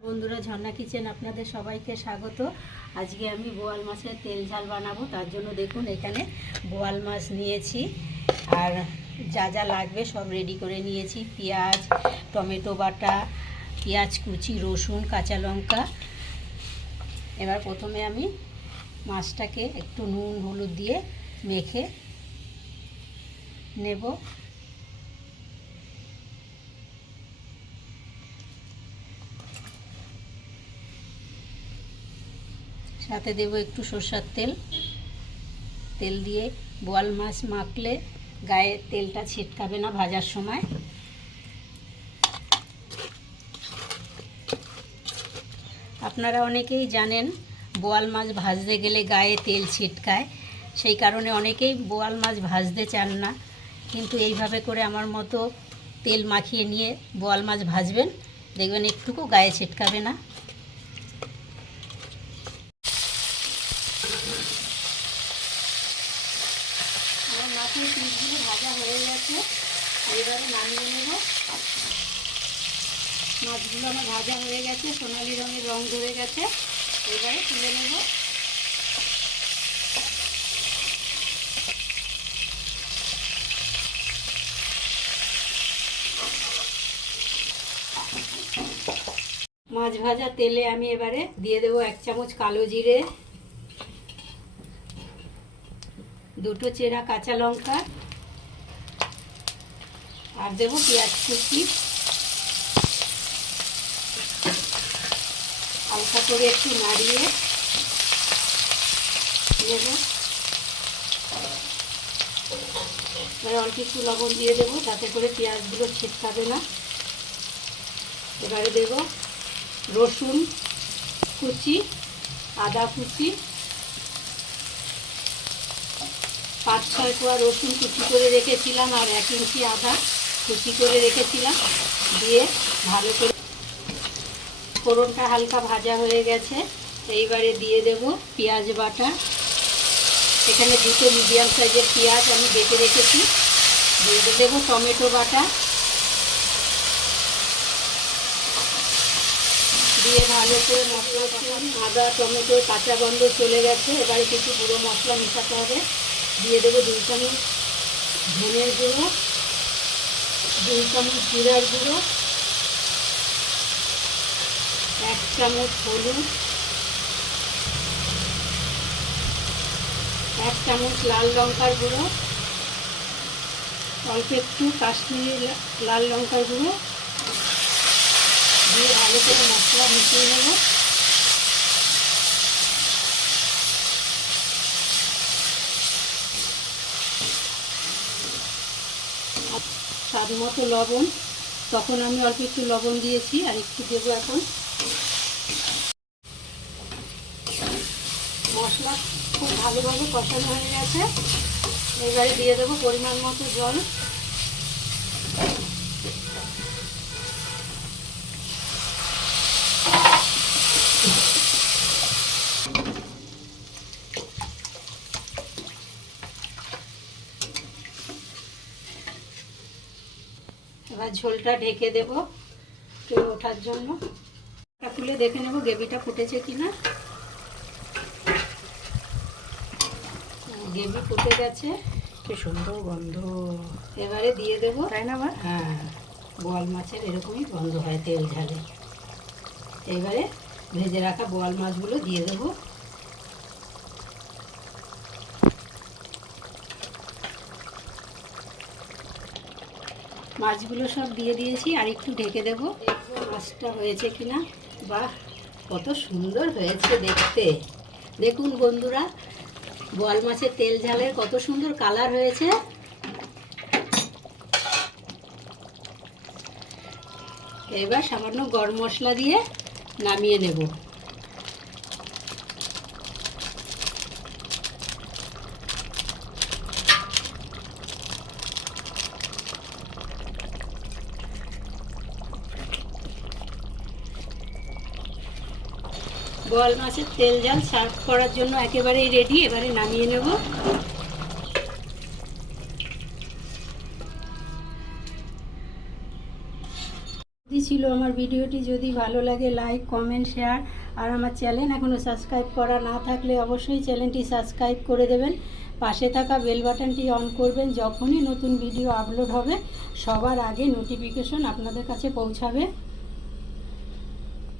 বন্ধুরা, ঝর্ণা কিচেন আপনাদের সবাইকে স্বাগত। আজকে আমি বোয়াল মাছের তেল ঝাল বানাবো। তার জন্য দেখুন এখানে বোয়াল মাছ নিয়েছি, আর যা যা লাগবে সব রেডি করে নিয়েছি। পেঁয়াজ, টমেটো বাটা, পেঁয়াজ কুচি, রসুন, কাঁচা লঙ্কা। এবার প্রথমে আমি মাছটাকে একটু নুন হলুদ দিয়ে মেখে নেব। সাথে দেব একটু সরষের তেল। তেল দিয়ে বোয়াল মাছ মাখলে গায়ে তেলটা ছিটকাবে না ভাজার সময়। আপনারা অনেকেই জানেন বোয়াল মাছ ভাজতে গেলে গায়ে তেল ছিটকায়, সেই কারণে অনেকেই বোয়াল মাছ ভাজতে চান না। কিন্তু এইভাবে করে আমার মতো তেল মাখিয়ে নিয়ে বোয়াল মাছ ভাজবেন, দেখবেন একটুকু গায়ে ছিটকাবে না। আমার মাছের পিসগুলো ভাজা হয়ে গেছে, এবারে নামিয়ে নেব। মাছগুলো আমার ভাজা হয়ে গেছে, সোনালি রঙের রং ধরে গেছে, এবারে তুলে নেব। মাছ ভাজা তেলে আমি এবারে দিয়ে দেবো 1 চামচ কালো জিরে, 2 চেরা কাঁচা লঙ্কা, আর দেবো পেঁয়াজ কুচি। হালকা করে একটু নাড়িয়ে নেব। এবার অল্প একটু লবণ দিয়ে দেবো, যাতে করে পেঁয়াজগুলো ছিটকাবে না। এবারে দেব রসুন কুচি, আদা কুচি, 5-6 কোয়া রসুন কুচি করে রেখেছিলাম, আর 1 ইঞ্চি আদা কুচি করে রেখেছিলাম। দিয়ে ভালো করে ফোড়নটা হালকা ভাজা হয়ে গেছে, এইবারে দিয়ে দেব পেঁয়াজ বাটা। এখানে 2টো মিডিয়াম সাইজের পেঁয়াজ আমি বেটে রেখেছি। দিয়ে দেবো টমেটো বাটা, দিয়ে ভালো করে মশলা আদা টমেটোর কাঁচা গন্ধ চলে গেছে। এবারে কিছু গুঁড়ো মশলা মেশাতে হবে। দিয়ে দেবো 2 চামচ ধনের গুঁড়ো, 2 চামচ জিরার গুঁড়ো, 1 চামচ হলুদ, 1 চামচ লাল লঙ্কার গুঁড়ো, অল্প একটু কাশ্মীরি লাল লঙ্কার গুঁড়ো দিয়ে ভালো করে মশলা মিশিয়ে নেব। স্বাদ মতো লবণ, তখন আমি অল্প একটু লবণ দিয়েছি, আর একটু দেবো এখন। মশলা খুব ভালোভাবে কষানো হয়ে গেছে, এবারে দিয়ে দেবো পরিমাণ মতো জল। এবার ঝোলটা ঢেকে দেবো কেউ ওঠার জন্য। খুলে দেখে নেব গ্রেভিটা ফুটেছে কিনা। গ্রেভি ফুটে গেছে, কি সুন্দর গন্ধ। এবারে দিয়ে দেবো, তাই না মা? হ্যাঁ, বোয়াল মাছের এরকমই গন্ধ হয় তেল ঝালে। এবারে ভেজে রাখা বোয়াল মাছগুলো দিয়ে দেবো। মাছগুলো সব দিয়ে দিয়েছি, আর একটু ঢেকে দেবো। মাছটা হয়েছে কিনা। বাহ, কত সুন্দর হয়েছে দেখতে। দেখুন বন্ধুরা, বোয়াল মাছের তেল ঝালের কত সুন্দর কালার হয়েছে। এবার সামান্য গরম মশলা দিয়ে নামিয়ে নেব। বোয়াল মাছের তেল ঝাল সার্ভ করার জন্য একেবারেই রেডি। এবারে নামিয়ে নেব। দিয়েছিল ছিল আমার ভিডিওটি যদি ভালো লাগে লাইক কমেন্ট শেয়ার, আর আমার চ্যানেল এখনও সাবস্ক্রাইব করা না থাকলে অবশ্যই চ্যানেলটি সাবস্ক্রাইব করে দেবেন। পাশে থাকা বেল বাটনটি অন করবেন, যখনই নতুন ভিডিও আপলোড হবে সবার আগে নোটিফিকেশন আপনাদের কাছে পৌঁছাবে।